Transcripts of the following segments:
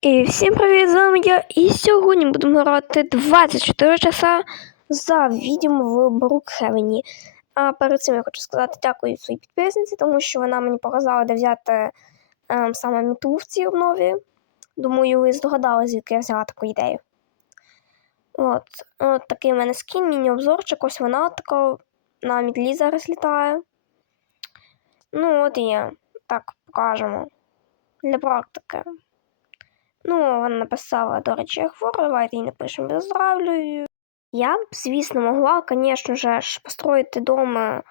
І всім привіт, з вами я. І сьогодні будемо грати 24 часа за відьму в Брукхевені. А перед цим я хочу сказати дякую своїй підписниці, тому що вона мені показала, де взяти ем, саме міту в цій обнові. Думаю, ви здогадалися, звідки я взяла таку ідею. От, от такий у мене скін, міні-обзорчик, ось вона така на мітлі зараз літає. Ну, от і. Так, покажемо. Для практики. Ну, вона написала, до речі, я хвора, давайте їй напишемо виздоравлюю. Я б, звісно, могла, звісно ж, построїти дом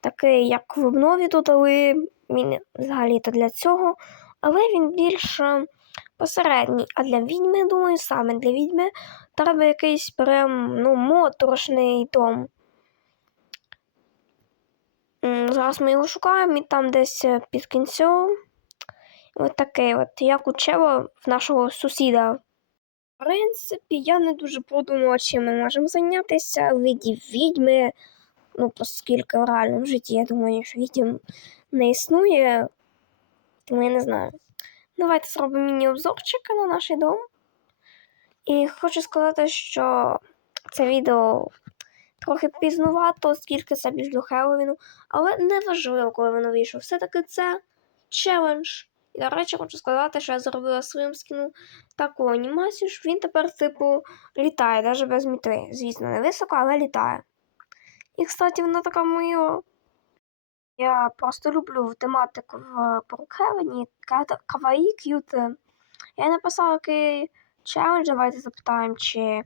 такий, як в обнові але він взагалі-то для цього. Але він більш е, посередній. А для відьми, думаю, саме для відьми треба якийсь прям ну, моторошний дом. Зараз ми його шукаємо і там десь е, під кінцем. От такий от, як учила в нашого сусіда. В принципі, я не дуже подумала, чим ми можемо зайнятися виді відьми. Ну, оскільки в реальному житті, я думаю, що відьм не існує, тому я не знаю. Давайте зробимо міні-обзорчик на наш дом. І хочу сказати, що це відео трохи пізнувато, оскільки це більш до Хеллоуіну, але не важливо, коли воно вийшло. Все-таки це челендж. І, до речі, хочу сказати, що я зробила своїм скіну таку анімацію, що він тепер, типу, літає, навіть без міти. Звісно, не високо, але літає. І, кстати, вона така мила. Я просто люблю тематику в Брукхевені, каваї к'юти. Я написала який челендж, давайте запитаємо, чи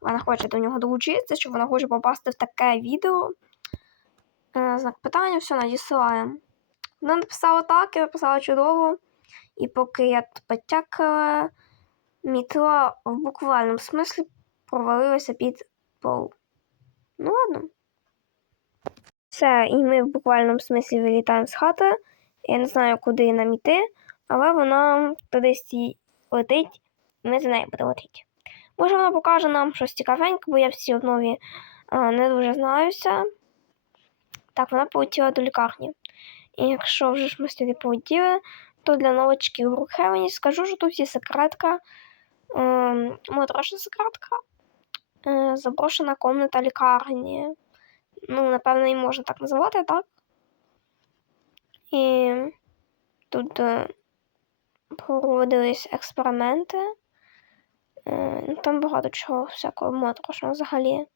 вона хоче до нього долучитися, чи вона хоче попасти в таке відео. Е, Знак питання, все, надісилаємо. Вона написала так, я написала чудово. І поки я тут потякала, мітла в буквальному смислі провалилася під пол. Ну ладно. Все, і ми в буквальному смислі вилітаємо з хати. Я не знаю, куди нам іти, але вона кудись летить, і ми за нею будемо летіти. Може, вона покаже нам щось цікавеньке, бо я в цій обнові а, не дуже знаюся. Так, вона полетіла до лікарні. І якщо вже ж ми сюди полетіли, то для новачків в Брукхевені скажу, що тут є секретка, ем, моторошна секретка, е, заброшена комната лікарні. Ну, напевно, її можна так називати, так? І тут е, проводились експерименти. Е, ну, там багато чого всякого моторошного взагалі.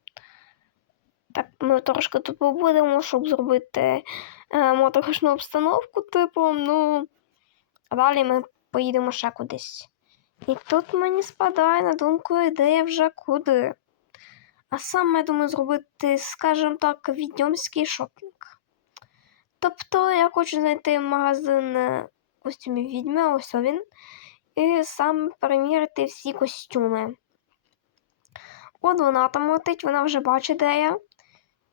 Ми трошки тут побудемо, щоб зробити е, моторошну обстановку, типу, ну. А далі ми поїдемо ще кудись. І тут мені спадає на думку ідея вже куди. А саме, я думаю, зробити, скажімо так, відьомський шопінг. Тобто я хочу знайти магазин е, костюмів відьми, ось він, і саме перемірити всі костюми. От вона там летить, вона вже бачить, де я.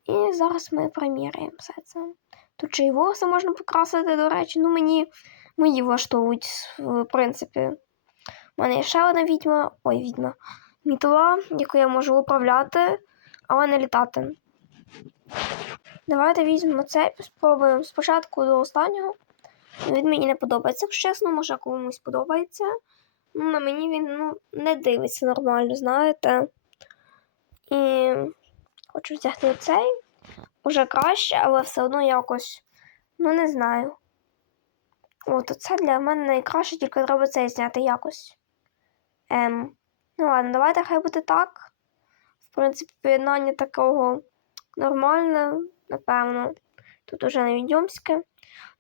І зараз ми приміряємо все це. Тут ще й волоси можна покрасити, до речі, ну мені мої влаштовують, в принципі. У мене є ще одна відьма. Ой, відьма. Мітла, яку я можу управляти, але не літати. Давайте візьмемо цей, спробуємо спочатку до останнього. Він мені не подобається, якщо чесно, може комусь подобається. Ну, на мені він ну, не дивиться нормально, знаєте. І хочу взяти цей. Уже краще, але все одно якось, ну не знаю. От це для мене найкраще, тільки треба цей зняти якось. Ем, Ну ладно, давайте хай буде так. В принципі, поєднання такого нормальне, напевно. Тут уже не відьомське.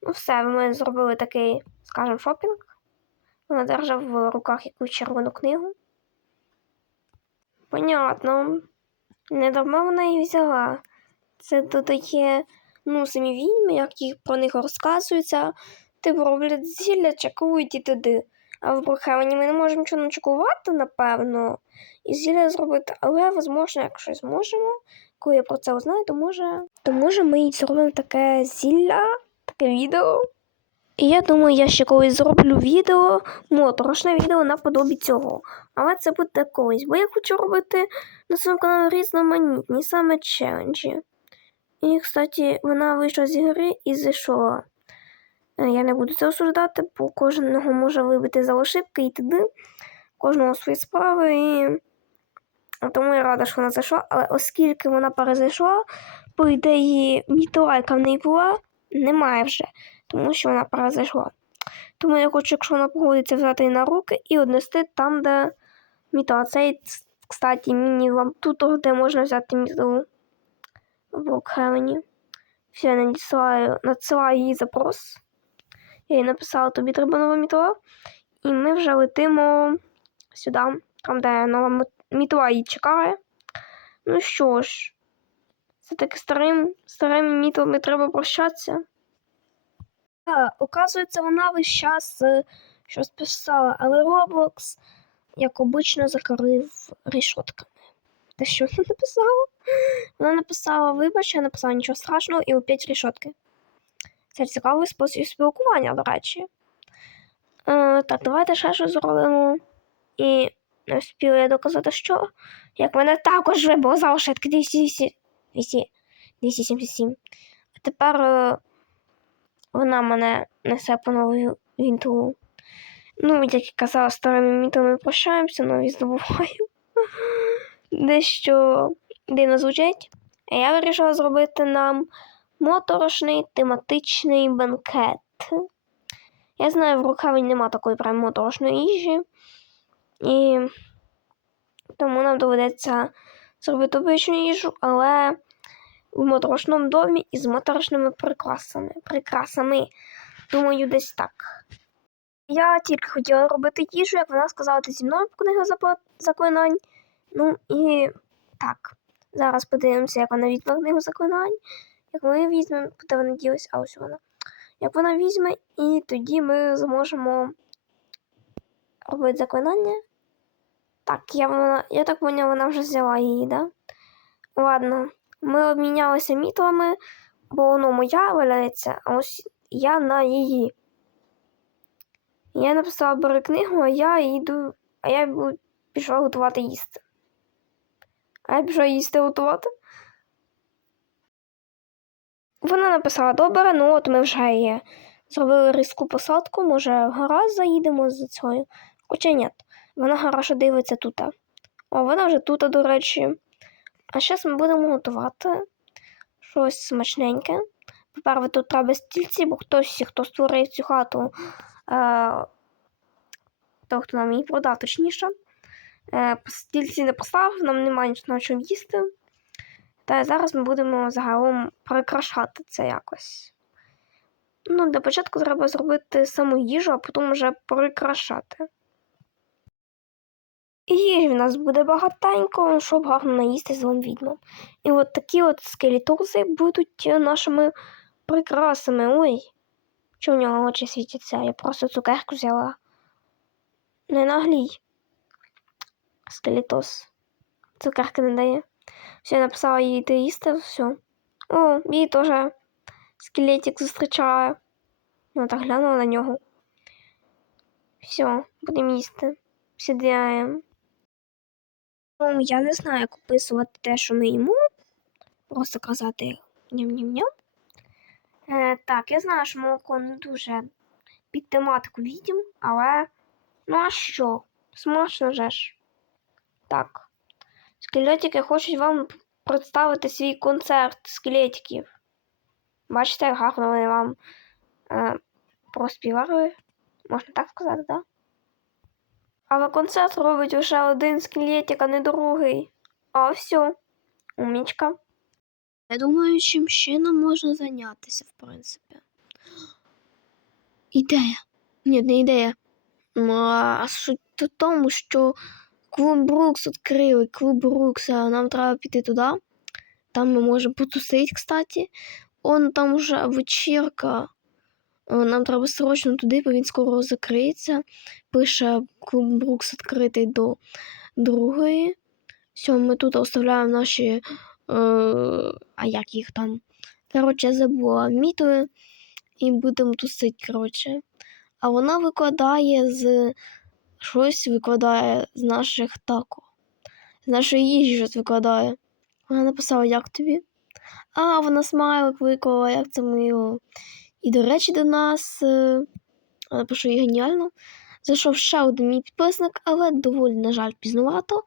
Ну, все, ми зробили такий, скажімо, шопінг. Вона держав в руках якусь червону книгу. Понятно. Не дарма вона її взяла. Це додає, ну, самі відьми, як їх про них розказується, типу роблять зілля, чекують і туди. А в Брухевені ми не можемо нічого начекувати, напевно, і зілля зробити, але, можливо, якщо зможемо, коли я про це узнаю, то може, то може ми зробимо таке зілля, таке відео. І я думаю, я ще колись зроблю відео, моторошне відео наподобі цього. Але це буде колись, бо я хочу робити на своєму каналі різноманітні саме челенджі. І, кстати, вона вийшла з ігри і зайшла. Е, Я не буду це осуждати, бо кожного може вибити за ошибки і туди. Кожного свої справи. І... Тому я рада, що вона зайшла, але оскільки вона перезайшла, по ідеї мітла, яка в неї була, немає вже, тому що вона перезайшла. Тому я хочу, якщо вона погодиться взяти її на руки і однести там, де мітла. Цей, кстати, міні-вам тут, де можна взяти мітлу в Брокхевені. Все, я надсилаю, надсилаю їй запрос. Я їй написала, тобі треба нова мітла. І ми вже летимо сюди, там, де нова мітла її чекає. Ну що ж, це таки старим, старими мітлами треба прощатися. А, оказується, вона весь час е, щось писала, але Roblox, як обично, закрив рішотками. Те, що вона написала? Вона написала, вибач, я написала нічого страшного і опять рішотки. Це цікавий спосіб спілкування, до речі. Е, так, давайте ще щось зробимо. І не встигла я доказати, що. Як мене також вибило за ошибки 200, 200, 277. А тепер е, вона мене несе по нову вінту. Ну, як я казала, старими мітами прощаємося, нові здобуваємо. Дещо дивно звучить. А я вирішила зробити нам моторошний тематичний банкет. Я знаю, в Рукаві нема такої прям моторошної їжі. І тому нам доведеться зробити обичну їжу, але в моторошному домі із моторошними прикрасами. прикрасами. Думаю, десь так. Я тільки хотіла робити їжу, як вона сказала, ти зі мною по книгу заклинань. Ну і так. Зараз подивимося, як вона візьме книгу заклинань. Як ми візьмемо, куди вона ділась, а ось вона. Як вона візьме, і тоді ми зможемо робити заклинання. Так, я, вона, я так поняла, вона вже взяла її, да? Ладно, ми обмінялися мітлами, бо воно моя валяється, а ось я на її. Я написала бери книгу, а я йду, а я пішла готувати їсти. А я пішла їсти готувати. Вона написала добре, ну от ми вже є. Зробили різку посадку, може в гараж заїдемо з цією. Хоча ні, вона хорошо дивиться тут. О, вона вже тут, до речі. А зараз ми будемо готувати щось смачненьке. По-перше, тут треба стільці, бо хтось, хто створив цю хату, е, той, хто нам її продав, точніше. Е, стільці не поставив, нам немає нічого на чому їсти. Та зараз ми будемо загалом прикрашати це якось. Ну, для початку треба зробити саму їжу, а потім вже прикрашати. І в нас буде багатенько, щоб гарно наїсти з двом відьмам. І от такі от скелетузи будуть е, нашими прикрасами. Ой, що в нього очі світяться? Я просто цукерку взяла. Не наглій. Скелетос. Цукерки не дає. Все, я написала їй йти їсти, все. О, її теж скелетик зустрічає. Ну, так глянула на нього. Все, будемо їсти. Сідаємо. Ну, я не знаю, як описувати те, що ми їмо. Просто казати ням-ням-ням. Е, так, я знаю, що молоко не дуже під тематику відім, але ну а що? Смачно же ж. Так. Скелетики хочуть вам представити свій концерт скелетиків. Бачите, як гарно вони вам е, проспівали. Можна так сказати, так? Да? Але концерт робить лише один скелетик, а не другий. А все. Умічка. Я думаю, чим ще нам можна зайнятися, в принципі. Ідея. Ні, не ідея. А суть в тому, що клуб Брукс відкрили, клуб Брукс, а нам треба піти туди. Там ми можемо потусити, кстати. Он там вже вечірка. Е, Нам треба срочно туди, бо він скоро закриється. Пише клуб Брукс відкритий до другої. Все, ми тут оставляємо наші. Е, а як їх там? Коротше, я забула мітли і будемо тусити, коротше. А вона викладає з щось викладає з наших тако. З нашої їжі щось викладає. Вона написала, як тобі? А, вона смайлик виклала, як це мило. І, до речі, до нас, е, напишу і геніально, зайшов ще один мій підписник, але доволі, на жаль, пізнувато,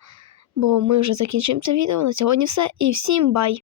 бо ми вже закінчуємо це відео. На сьогодні все. І всім бай!